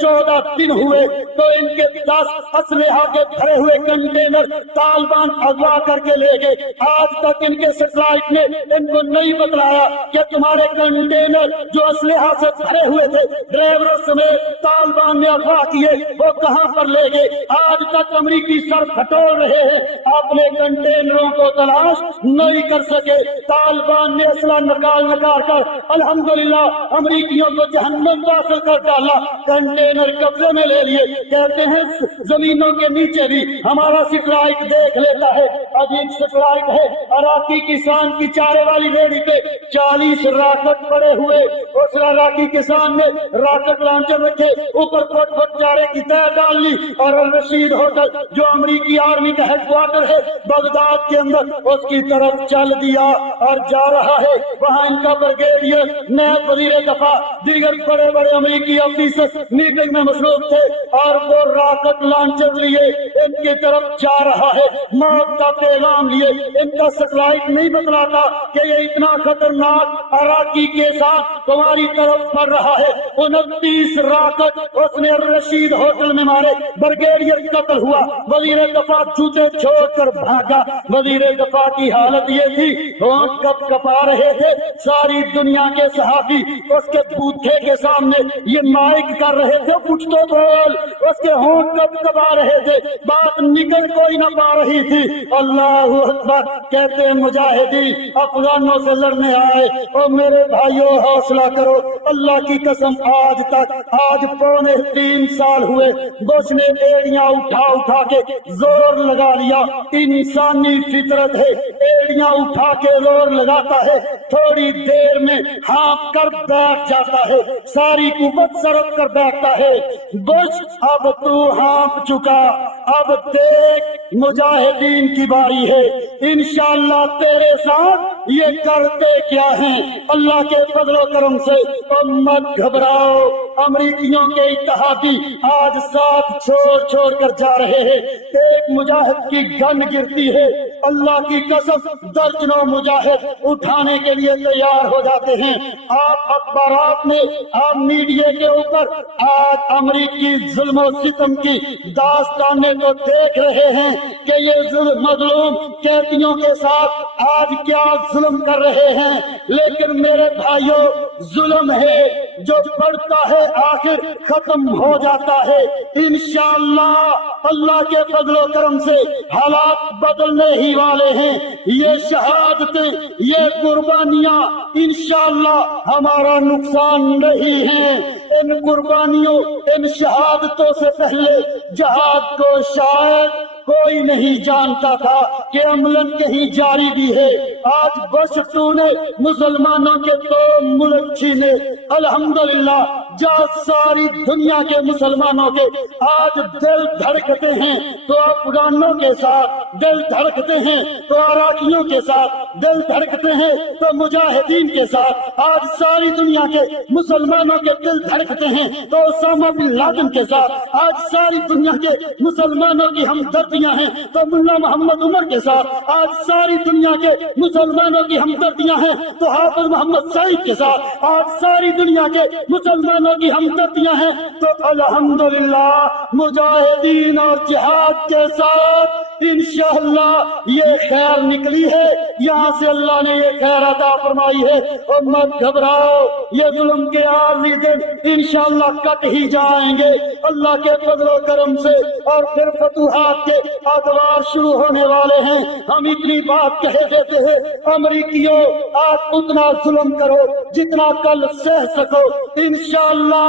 14 دن ہوئے تو ان کے 10 اسلحہ کے بھرے ہوئے کنٹینر طالبان اغوا کر کے لے گئے۔ آج تک ان کے سیٹلائٹ نے ان کو نہیں بتلایا کہ تمہارے کنٹینر جو اسلحہ سے بھرے ہوئے تھے ڈرائیوروں سمیت طالبان نے اغوا کیے، وہ کہاں پر لے گئے؟ آج تک امریکی سر پھٹول رہے ہیں، اپنے کنٹینروں کو تلاش نہیں کر سکے۔ طالبان نے اسلحہ نکال کر الحمدللہ امریکیوں کو جہنم واصل کر ڈالا، کنٹینر قبضے میں لے لیے۔ کہتے ہیں زمینوں کے نیچے بھی ہمارا سیٹلائٹ دیکھ لیتا ہے، عجیب سیٹلائٹ ہے۔ عراقی کسان کی چارے والی ریڑھی پہ 40 راکٹ پڑے ہوئے، اس عراقی کسان نے راکٹ لانچر رکھے، اوپر فٹ فٹ چارے کی تہ ڈال لی، اور الرشید ہوٹل جو امریکی آرمی کا ہیڈ کوارٹر ہے بغداد کے اندر، اس کی طرف چل دیا اور جا رہا ہے۔ وہاں ان کا بریگیڈیئر، نائب وزیر دفاع، دیگر بڑے بڑے امریکی افیسر میٹنگ میں مصروف تھے، اور وہ راکٹ لانچر لیے ان کی طرف جا رہا ہے، موت کا پیغام لیے۔ ان کا سیٹلائٹ نہیں بتلاتا کہ یہ اتنا خطرناک عراقی کے ساتھ تمہاری طرف پڑ رہا ہے۔ 29 راکٹ اس نے رشید ہوٹل میں مارے، بریگیڈیئر قتل ہوا، وزیر دفاع جوتے چھوڑ کر بھاگا۔ وزیر دفاع کی حالت یہ تھی، ہونٹ کپ کپا رہے تھے، ساری دنیا کے صحافی اس کے بوتھے کے سامنے یہ مائک کر رہے تھے، کچھ تو بول، اس کے ہونٹ کپ کپا رہے تھے، بات نکل کوئی نہ پا رہی تھی۔ اللہ اکبر، کہتے ہیں مجاہدین افغانوں سے لڑنے آئے، اور میرے بھائیوں حوصلہ کرو، اللہ کی قسم آج پونے 3 سال ہوئے بش نے ایڑیاں اٹھا کے زور لگا لیا۔ انسانی فطرت ہے، ایڑیاں اٹھا کے زور لگاتا ہے، تھوڑی دیر میں ہانپ کر بیٹھ جاتا ہے، ساری قوت سرک کر بیٹھتا ہے۔ بش اب تو ہانپ چکا، اب دیکھ مجاہدین کی باری ہے، انشاءاللہ تیرے ساتھ یہ کرتے کیا ہیں اللہ کے فضل و کرم سے۔ مت گھبراؤ، امریکیوں کے اتحادی آج ساتھ چھوڑ کر جا رہے ہیں۔ ایک مجاہد کی گن گرتی ہے، اللہ کی قسم درجنوں مجاہد اٹھانے کے لیے تیار ہو جاتے ہیں۔ آپ اخبارات میں، آپ میڈیا کے اوپر آج امریکی ظلم و ستم کی داستانیں تو دیکھ رہے ہیں کہ یہ مظلوم قیدیوں کے ساتھ آج کیا ظلم کر رہے ہیں، لیکن میرے بھائیوں ظلم ہے جو بڑھتا ہے آخر ختم ہو جاتا ہے۔ انشاءاللہ اللہ کے فضل و کرم سے حالات بدلنے ہی والے ہیں۔ یہ شہادتیں، یہ قربانیاں انشاءاللہ ہمارا نقصان نہیں ہیں۔ ان قربانیوں، ان شہادتوں سے پہلے جہاد کو شاید کوئی نہیں جانتا تھا کہ عملاً کہیں جاری بھی ہے۔ آج بس تو نے مسلمانوں کے 2 ملک چھینے، الحمدللہ جہاں ساری دنیا کے مسلمانوں کے آج دل دھڑکتے ہیں تو افغانوں کے ساتھ، دل دھڑکتے ہیں تو عراقیوں کے ساتھ، دل دھڑکتے ہیں تو مجاہدین کے ساتھ۔ آج ساری دنیا کے مسلمانوں کے دل دھڑکتے ہیں تو اسامہ بن لادن کے ساتھ۔ آج ساری دنیا کے مسلمانوں کی ہمدردیاں ہیں تو ملا محمد عمر کے ساتھ۔ آج ساری دنیا کے مسلمانوں کی ہمدردیاں ہیں تو حافظ محمد سعید کے ساتھ۔ آج ساری دنیا کے مسلمانوں کی ہمدردیاں ہیں تو الحمدللہ مجاہدین اور جہاد کے ساتھ انشاءاللہ یہ خیر نکلی ہے، یہاں سے اللہ نے یہ خیر عطا فرمائی ہے، اور مت گھبراؤ، یہ ظلم کے عارضی دن انشاءاللہ کٹ ہی جائیں گے اللہ کے فضل و کرم سے، اور پھر فتوحات کے ادوار شروع ہونے والے ہیں۔ ہم اتنی بات کہہ دیتے ہیں، امریکیوں آج اتنا ظلم کرو جتنا کل سہ سکو، انشاءاللہ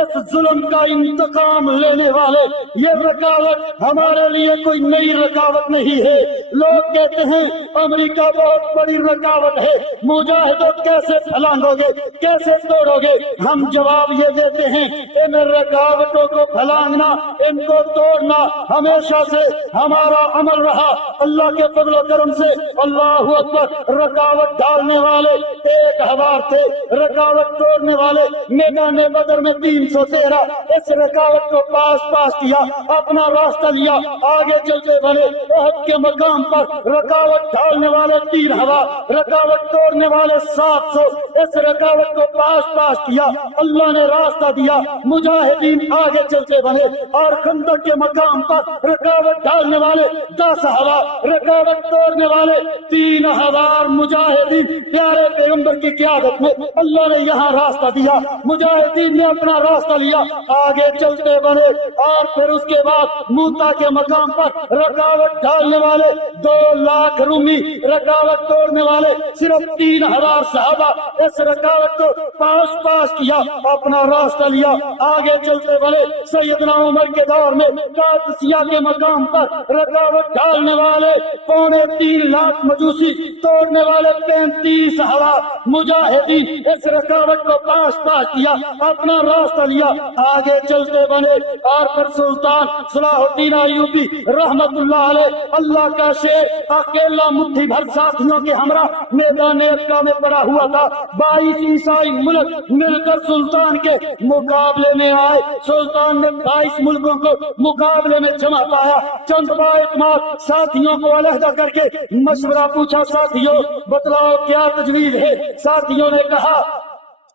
اس ظلم کا انتقام لینے والے، یہ رکاوٹ ہمارے لیے کوئی نئی رکاوٹ نہیں ہے۔ لوگ کہتے ہیں امریکہ بہت بڑی رکاوٹ ہے، مجاہدوں کیسے پھلانگو گے، کیسے توڑو گے؟ ہم جواب یہ دیتے ہیں، ان رکاوٹوں کو پھلانگنا، ان کو توڑنا ہمیشہ سے ہمارا عمل رہا۔ اللہ کے فضل و کرم سے اللہ اکبر، رکاوٹ ڈالنے والے ایک ہزار تھے، رکاوٹ توڑنے والے میدان بدر میں 313۔ اس رکاوٹ کو پاس کیا، اپنا راستہ لیا، آگے چلتے بنے۔ احد کے مقام پر رکاوٹ ڈالنے والے 3000، رکاوٹ توڑنے والے 700۔ اس رکاوٹ کو پاس کیا، اللہ نے راستہ دیا، مجاہدین آگے چلتے بنے۔ اور خندق کے مقام پر رکاوٹ ڈالنے والے 10,000، رکاوٹ توڑنے والے 3,000 مجاہدین پیارے پیغمبر کی قیادت میں اللہ نے یہاں راستہ دیا، مجاہدین نے اپنا راستہ لیا، آگے چلتے بنے۔ اور پھر اس کے بعد موتا کے مقام پر رکاوٹ ڈالنے والے 2 لاکھ رومی، رکاوٹ توڑنے والے صرف 3,000 صحابہ۔ اس رکاوٹ کو پاس کیا، اپنا راستہ لیا، آگے چلتے بنے۔ سیدنا عمر کے دور میں قادسیہ کے مقام پر رکاوٹ ڈالنے والے 2.25 لاکھ مجوسی، توڑنے والے 35,000 مجاہدین۔ اس رکاوٹ کو پاس کیا، اپنا راستہ لیا، آگے چلتے بنے۔ اور پھر سلطان صلاح الدین ایوبی رحمت اللہ علیہ، اللہ کا شیر، اکیلا مٹھی بھر ساتھیوں کے ہمراہ میدان عرقہ میں پڑا ہوا تھا۔ 22 عیسائی ملک مل کر سلطان کے مقابلے میں آئے، سلطان نے 22 ملکوں کو مقابلے میں جمع پایا۔ چند بااعتماد ساتھیوں کو علیحدہ کر کے مشورہ پوچھا، ساتھیوں بتلاؤ کیا تجویز ہے؟ ساتھیوں نے کہا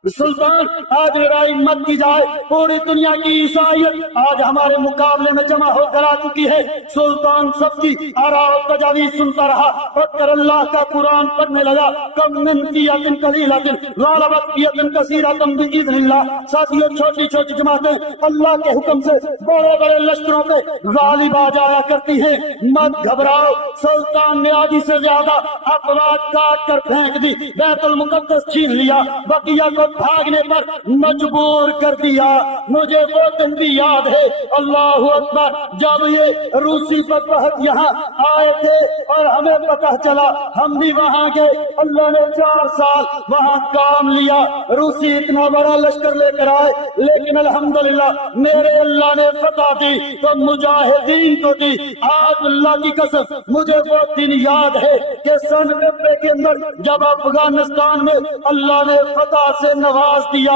سلطان آج لڑائی مت کی جائے، پوری دنیا کی عیسائیت آج ہمارے مقابلے میں جمع ہو کر آ چکی ہے۔ سلطان سب کی آراء و تجاویز سنتا رہا، پھر اللہ کا قرآن پڑھنے لگا، کم من فئۃ قلیلۃ غلبت فئۃ کثیرۃ بإذن اللہ۔ ساتھیوں چھوٹی چھوٹی جماعتیں اللہ کے حکم سے بڑے بڑے لشکروں پہ غالب آ جایا کرتی ہیں، مت گھبراؤ۔ سلطان نے آدھی سے زیادہ افواج کاٹ کر پھینک دی، بیت المقدس چھین لیا، بقیہ کو بھاگنے پر مجبور کر دیا۔ مجھے وہ دن بھی یاد ہے، اللہ اکبر، جب یہ روسی بدبخت یہاں آئے تھے اور ہمیں پتہ چلا، ہم بھی وہاں گئے۔ اللہ نے 4 سال وہاں کام لیا، روسی اتنا بڑا لشکر لے کر آئے، لیکن الحمدللہ میرے اللہ نے فتح دی تو مجاہدین کو دی۔ آج اللہ کی قسم مجھے وہ دن یاد ہے کہ سن 90 کے اندر جب افغانستان میں اللہ نے فتح سے نواز دیا،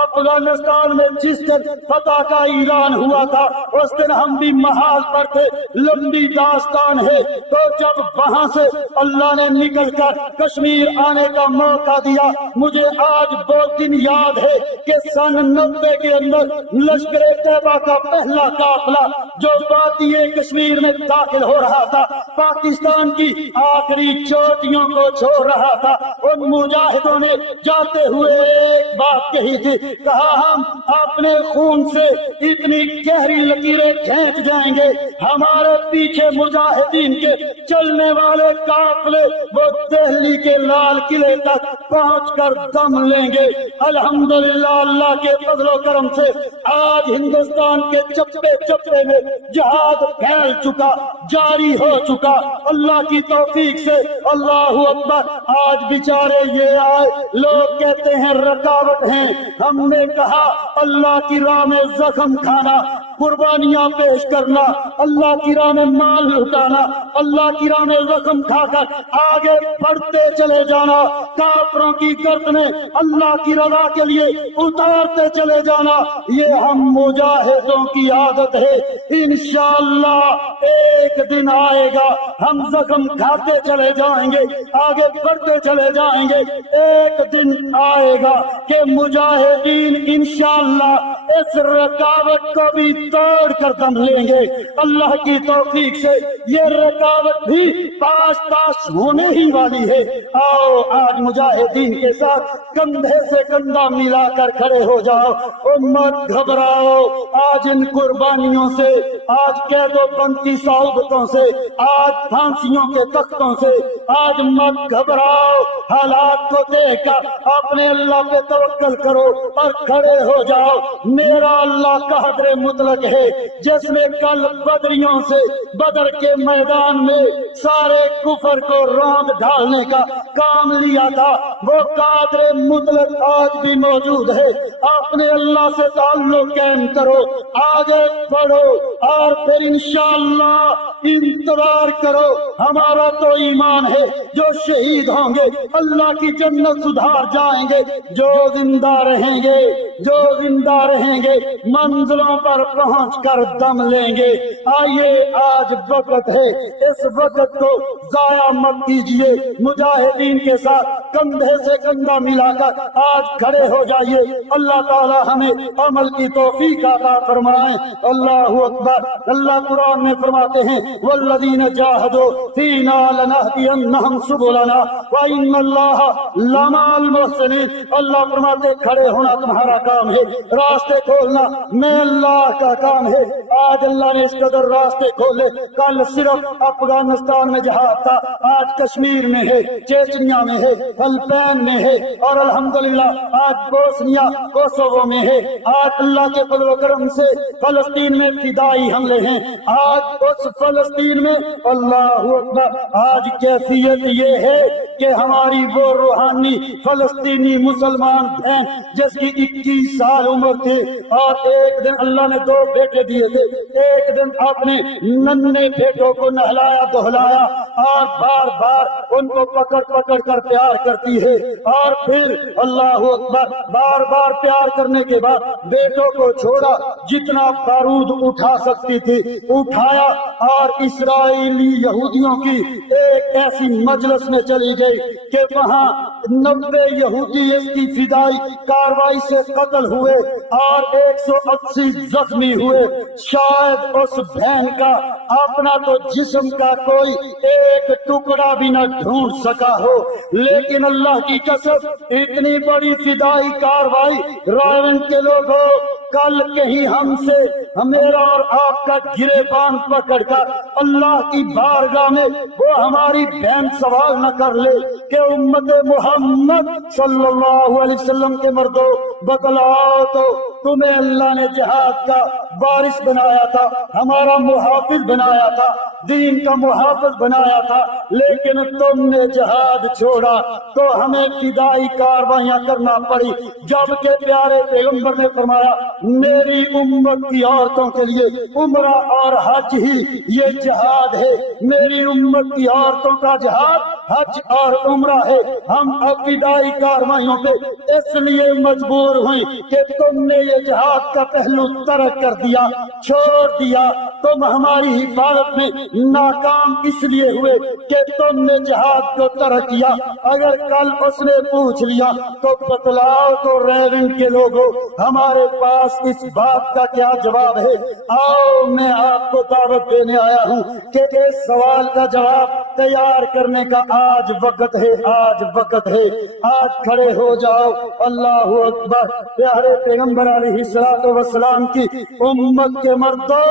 افغانستان میں جس دن فتح کا اعلان ہوا تھا اس دن ہم بھی محاذ پر تھے، لمبی داستان ہے۔ تو جب وہاں سے اللہ نے نکل کر کشمیر آنے کا موقع دیا، مجھے آج وہ دن یاد ہے کہ سن 90 کے اندر لشکر طیبہ کا پہلا قافلہ جو وادی کشمیر میں داخل ہو رہا تھا، پاکستان کی آخری چوٹیوں کو چھوڑ رہا تھا، ان مجاہدوں نے جاتے ہوئے ایک بات کہی تھی، کہا ہم اپنے خون سے اتنی گہری لکیریں کھینچ جائیں گے، ہمارے پیچھے مجاہدین کے چلنے والے قافلے وہ دہلی کے لال قلعے تک پہنچ کر دم لیں گے۔ الحمدللہ اللہ کے فضل و کرم سے آج ہندوستان کے چپے چپے میں جہاد پھیل چکا، جاری ہو چکا، اللہ کی توفیق سے۔ اللہ اکبر، آج بیچارے یہ آئے، لوگ کہتے ہیں رکاوٹ ہیں، ہم نے کہا اللہ کی راہ میں زخم کھانا، قربانیاں پیش کرنا، اللہ کی راہ میں مال لٹانا، اللہ کی راہ میں زخم کھا کر آگے بڑھتے چلے جانا، کافروں کی گردنیں اللہ کی رضا کے لیے اتارتے چلے جانا، یہ ہم مجاہدوں کی عادت ہے۔ انشاءاللہ ایک دن آئے گا ہم زخم کھاتے چلے جائیں گے، آگے بڑھتے چلے جائیں گے، ایک دن آئے گا کہ مجاہدین انشاءاللہ اس رکاوٹ کو بھی توڑ کر دم لیں گے۔ اللہ کی توفیق سے یہ رکاوٹ بھی پاس پاس ہونے ہی والی ہے۔ آؤ آج مجاہدین کے ساتھ کندھے سے کندھا ملا کر کھڑے ہو جاؤ، مت گھبراؤ۔ آج ان قربانیوں سے، آج قید و بند کی صعوبتوں سے، آج پھانسیوں کے تختوں سے آج مت گھبراؤ۔ حالات کو دیکھ کر اپنے اللہ پہ توکل کرو اور کھڑے ہو جاؤ۔ میرا اللہ قادر مطلق ہے، جس نے کل بدریوں سے بدر کے میدان میں سارے کفر کو روند ڈالنے کا کام لیا تھا، وہ قادر مطلق آج بھی موجود ہے۔ اپنے اللہ سے تعلق قائم کرو، آگے بڑھو اور پھر انشاءاللہ انتظار کرو۔ ہمارا تو ایمان ہے جو شہید ہوں گے اللہ کی جنت سدھار جائیں گے، جو زندہ رہیں گے، جو زندہ رہیں گے منزلوں پر پہنچ کر دم لیں گے۔ آئیے آج وقت ہے، اس وقت کو ضائع مت کیجیے۔ مجاہدین کے ساتھ کندھے سے کندھا ملا کر آج کھڑے ہو جائیے۔ اللہ تعالی ہمیں عمل کی توفیق عطا فرمائے۔ اللہ اکبر۔ اللہ قرآن میں فرماتے ہیں والذین جاہدوا فینا لنہدینہم سبلنا وان اللہ لمع المحسنین۔ اللہ فرماتے کھڑے ہونا تمہارا کام ہے، راستے کھولنا میں اللہ کا کام ہے۔ آج اللہ نے اس قدر راستے کھولے، کل صرف افغانستان میں جہاد تھا، آج کشمیر میں ہے، چیچنیا میں ہے، فلپائن میں ہے، اور الحمدللہ آج بوسنیا کوسوو میں ہے۔ آج اللہ کے فضل و کرم سے فلسطین میں فدائی حملے ہیں۔ آج اس فلسطین میں اللہ اکبر، آج کیفیت یہ ہے کہ ہماری وہ روحانی فلسطینی مسلمان بہن جس کی 21 سال عمر تھی اور ایک دن اللہ نے 2 بیٹے دیے تھے، ایک دن اپنے ننھے بیٹوں کو نہلایا دہلایا اور بار بار ان کو پکڑ پکڑ کر پیار کرتی ہے، اور پھر اللہ اکبر بار بار پیار کرنے کے بعد بیٹوں کو چھوڑا، جتنا بارود اٹھا سکتی تھی اٹھایا، اور اسرائیلی یہودیوں کی ایک ایسی مجلس میں چلی گئی کہ وہاں 90 یہودی اس کی فدائی کاروائی سے قتل ہوئے اور 180 زخمی ہوئے۔ شاید اس بہن کا اپنا تو جسم کا کوئی ایک ٹکڑا بھی نہ ڈھونڈ سکا ہو، لیکن اللہ کی قسم اتنی بڑی فدائی کاروائی رائن کے لوگوں، کل کہیں ہم سے میرا اور آپ کا گریبان پکڑ کر اللہ کی بارگاہ میں وہ ہماری بہن سوال نہ کر لے کہ امت محمد صلی اللہ علیہ وسلم کے مردوں بتلاؤ تو تمہیں اللہ نے جہاد کا وارث بنایا تھا، ہمارا محافظ بنایا تھا، دین کا محافظ بنایا تھا، لیکن تم نے جہاد چھوڑا تو ہمیں فدائی کاروائیاں کرنا پڑی۔ جبکہ پیارے پیغمبر نے فرمایا میری امت کی عورتوں کے لیے عمرہ اور حج ہی یہ جہاد ہے، میری امت کی عورتوں کا جہاد حج اور عمرہ ہے۔ ہم اب فدائی کاروائیوں پہ اس لیے مجبور ہوئیں کہ تم نے یہ جہاد کا پہلو ترک کر دیا، چھوڑ دیا، تم ہماری حفاظت میں ناکام اس لیے ہوئے کہ تم نے جہاد کو ترک کیا۔ اگر کل اس نے پوچھ لیا تو بتلاؤ تو ریون کے لوگوں ہمارے پاس اس بات کا کیا جواب ہے؟ آؤ میں آپ کو دعوت دینے آیا ہوں کہ اس سوال کا جواب تیار کرنے کا آج وقت ہے، آج وقت ہے، آج کھڑے ہو جاؤ۔ اللہ اکبر۔ پیارے پیغمبر علیہ الصلوۃ والسلام کی امت کے مردوں،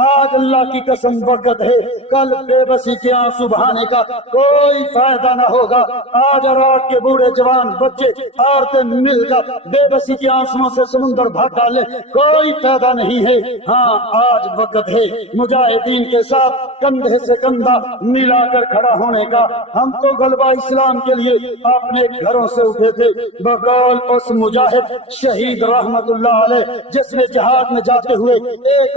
آج اللہ کی قسم وقت ہے، کل بے بسی کے آنسو بہانے کا کوئی فائدہ نہ ہوگا۔ آج رات کے بوڑھے جوان بچے عورتیں مل کر بے بسی کے آنسوؤں سے سمندر بھر ڈالے، کوئی فائدہ نہیں ہے۔ ہاں آج وقت ہے مجاہدین کے ساتھ کندھے سے کندھا ملا کر کھڑا ہونے کا۔ ہم تو غلبہ اسلام کے لیے اپنے گھروں سے اٹھے تھے بقول اس مجاہد شہید رحمت اللہ علیہ جس نے جہاد میں جاتے ہوئے ایک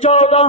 14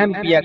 MPX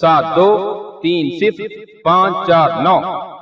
72305449।